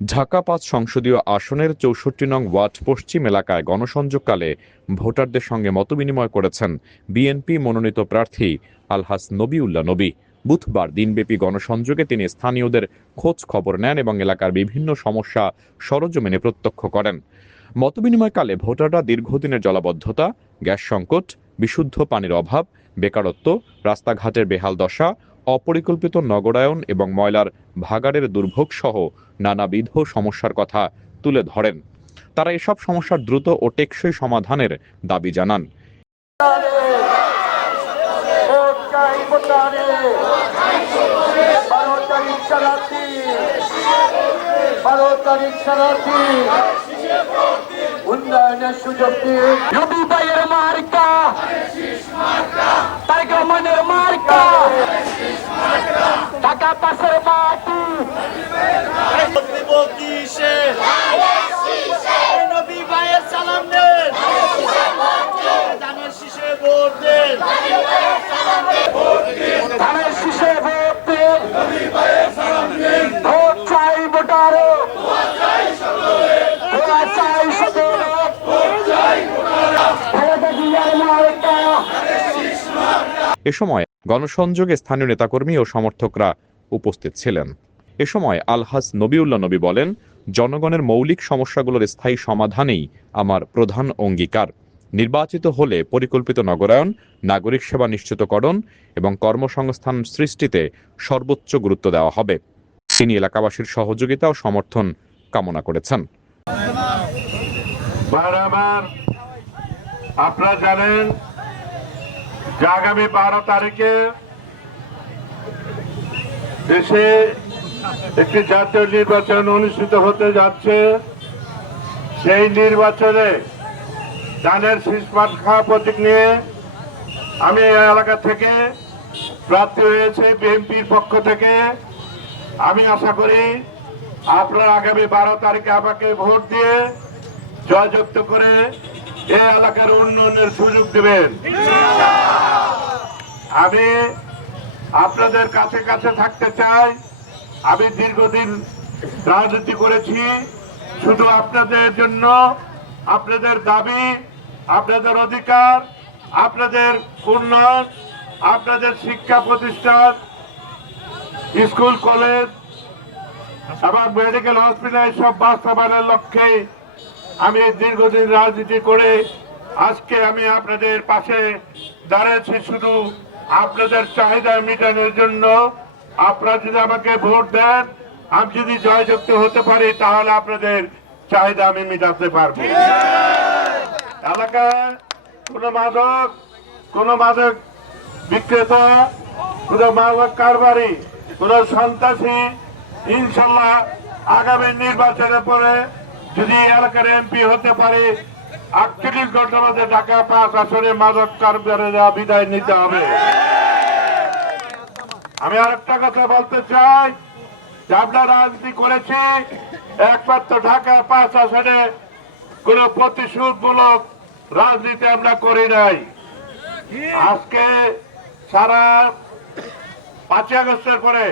ঢাকা-৫ সংসদীয় আসনের ৬৪ নং ওয়ার্ড পশ্চিম এলাকায় গণসংযোগকালে ভোটারদের সঙ্গে মতবিনিময় করেছেন বিএনপি মনোনীত প্রার্থী আলহাজ নবীউল্লাহ নবী। বুধবার দিনব্যাপী গণসংযোগে তিনি স্থানীয়দের খোঁজ খবর নেন এবং এলাকার বিভিন্ন সমস্যা সরজমিনে প্রত্যক্ষ করেন। মতবিনিময়কালে ভোটাররা দীর্ঘদিনের জলাবদ্ধতা, গ্যাস সংকট, বিশুদ্ধ পানির অভাব, বেকারত্ব, রাস্তাঘাটের বেহাল দশা, অপরিকল্পিত নগরায়ন এবং ময়লার ভাগাড়ের দুর্ভোগ সহ নানাবিধ সমস্যার কথা তুলে ধরেন। তারা এসব সমস্যার দ্রুত ও টেকসই সমাধানের দাবি জানান। উন্নয়নের সুযোগ দিয়ে নবী ভাইয়ের মার্কা, তারেক রহমানের মার্কা, ঢাকা পাশের মাটি নবী ভাইয়ের সালাম দেন, ধানের শীষে ভোট দেন, ধানের শীষে ভোট দেন, ভোট চাই ভোটারও, ভোট চাই সকলে, এ সময় গণসংযোগে স্থানীয় নেতাকর্মী ও সমর্থকরা উপস্থিত ছিলেন। এ সময় আলহাজ নবীউল্লাহ নবী বলেন, জনগণের মৌলিক সমস্যাগুলোর স্থায়ী সমাধানেই আমার প্রধান অঙ্গীকার। নির্বাচিত হলে পরিকল্পিত নগরায়ন, নাগরিক সেবা নিশ্চিতকরণ এবং কর্মসংস্থান সৃষ্টিতে সর্বোচ্চ গুরুত্ব দেওয়া হবে। তিনি এলাকাবাসীর সহযোগিতা ও সমর্থন কামনা করেছেন। আপনারা জানেন যে আগামী 12 তারিখে দেশে একটি জাতীয় নির্বাচন অনুষ্ঠিত হতে যাচ্ছে। সেই নির্বাচনে ধানের শীষ মার্কা প্রতীক নিয়ে আমি এই এলাকা থেকে প্রার্থী হয়েছে বিএনপির পক্ষ থেকে। আমি আশা করি আপনারা আগামী 12 তারিখে আমাকে ভোট দিয়ে জয়যুক্ত করে এই এলাকার উন্নয়নের সুযোগ দেবেন। আমি আপনাদের কাছে কাছে থাকতে চাই। আমি দীর্ঘদিন রাজনীতি করেছি শুধু আপনাদের জন্য, আপনাদের দাবি, আপনাদের অধিকার, আপনাদের উন্নয়ন, আপনাদের শিক্ষা প্রতিষ্ঠান, স্কুল, কলেজ এবং মেডিকেল হসপিটাল সব বাস্তবায়নের লক্ষ্যে আমি দীর্ঘদিন রাজনীতি করে আজকে আমি আপনাদের পাশে দাঁড়িয়েছি শুধু আপনাদের চাহিদা মেটানোর জন্য। আপনারা যদি আমাকে ভোট দেন, আমি যদি জয়যুক্ত হতে পারি, তাহলে আপনাদের চাহিদা আমি মেটাতে পারবো। এলাকায় কোনো মাদক বিক্রেতা, কোনো মাদক কারবারি, কোনো সন্ত্রাসী ইনশাল্লাহ আগামী নির্বাচনের পরে যদি এলাকার এমপি হতে পারে 48 ঘন্টার মধ্যে ঢাকা 5 আসনে মাদক কারবারিরা বিদায় নিতে হবে। আমি আরেকটা কথা বলতে চাই যে আমরা রাজনীতি করেছি একমাত্র ঢাকা 5 আসনে কোন প্রতিশোধমূলক রাজনীতি আমরা করি নাই। আজকে সারা 5 আগস্টের পরে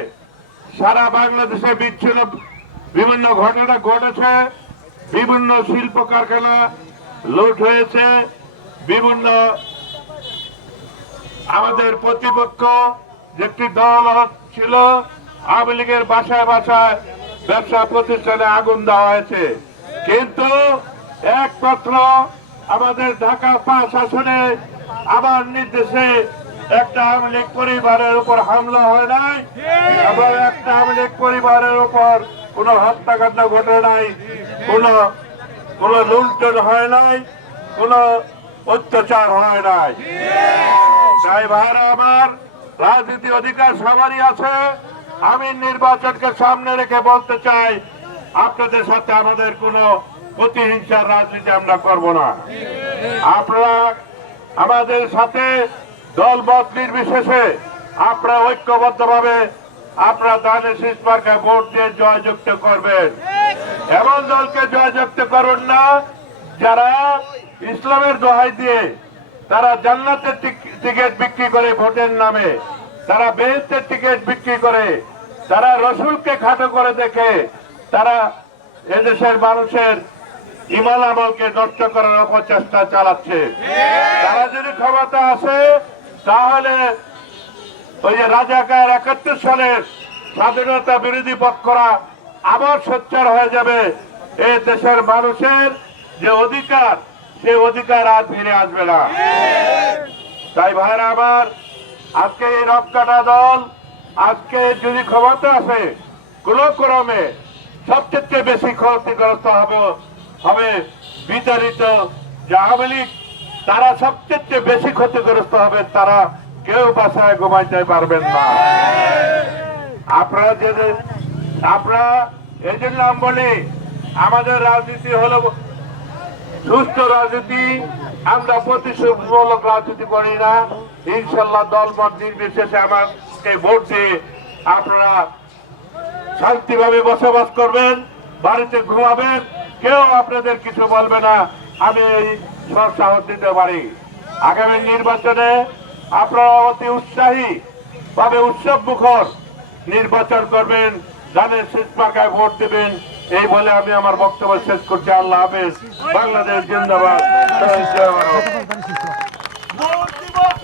সারা বাংলাদেশে বিচ্ছিন্ন বিভিন্ন ঘটনা ঘটেছে, বিভিন্ন শিল্প কারখানা লুট হয়েছে, বিভিন্ন আমাদের প্রতিপক্ষ যেটি দল ছিল আওয়ামী লীগের বাসায় বাসায় ব্যবসা প্রতিষ্ঠানে আগুন দেওয়া হয়েছে, কিন্তু একমাত্র আমাদের ঢাকা 5 আসনে আমার নির্দেশে একটা আওয়ামী লীগ পরিবারের উপর হামলা হয় নাই এবং একটা আওয়ামী লীগ পরিবারের উপর কোন হত্যাকাণ্ড ঘটে নাই, কোন লুণ্ঠন হয় নাই, কোন অত্যাচার হয় নাই। তাই ভাইরা আমার, রাজনীতি অধিকার সবারই আছে। আমি নির্বাচনকে সামনে রেখে বলতে চাই, আপনাদের সাথে আমাদের কোনো প্রতিহিংসার রাজনীতি আমরা করব না। আপনারা আমাদের সাথে দল মত নির্বিশেষে আপনারা ঐক্যবদ্ধভাবে আপনারা ধানের শীষ মার্কায় ভোট দিয়ে জয়যুক্ত করবেন। এমন দলকে জয়যুক্ত করুন না যারা ইসলামের দোহাই দিয়ে তারা জান্নাতের টিকিট বিক্রি করে ভোটের নামে, তারা বেহেশতের টিকিট বিক্রি করে, তারা রসুলকে খাটো করে দেখে, তারা এদেশের মানুষের ইমান আমলকে নষ্ট করার অপচেষ্টা চালাচ্ছে। তারা যদি ক্ষমতা আসে তাহলে ওই যে রাজাকার 71 সালের স্বাধীনতা বিরোধী পক্ষরা আবার সোচ্চার হয়ে যাবে। এই দেশের মানুষের যে অধিকার, সে অধিকার আর ফিরে আসবে না। তাই ভাইরা আমার, আজকে এই রক্তটা দল আজকে যদি ক্ষমতা আসে, কোন ক্রমে সবচেয়ে বেশি ক্ষতিগ্রস্ত হবে বিতাড়িত যে আওয়ামী লীগ, তারা সবচেয়ে বেশি ক্ষতিগ্রস্ত হবে। তারা কেউ বাসায় ঘুমাইতে পারবেন না। আপনারা এই জন্য আমি বলি, আমাদের রাজনীতি হলো সুস্থ রাজনীতি। আমরা প্রতিশোধমূলক রাজনীতি করি না। ইনশাল্লাহ দলমত নির্বিশেষে আমাকে ভোট দিয়ে আপনারা শান্তিভাবে বসবাস করবেন, বাড়িতে ঘুমাবেন, কেউ আপনাদের কিছু বলবে না। আমি এই সাহস দিতে পারি। আগামী নির্বাচনে আপনারা অতি উৎসাহী ভাবে উৎসব মুখর নির্বাচন করবেন, ধানের শীষ মার্কায় ভোট দেবেন। এই বলে আমি আমার বক্তব্য শেষ করছি। আল্লাহ হাফেজ। বাংলাদেশ জিন্দাবাদ।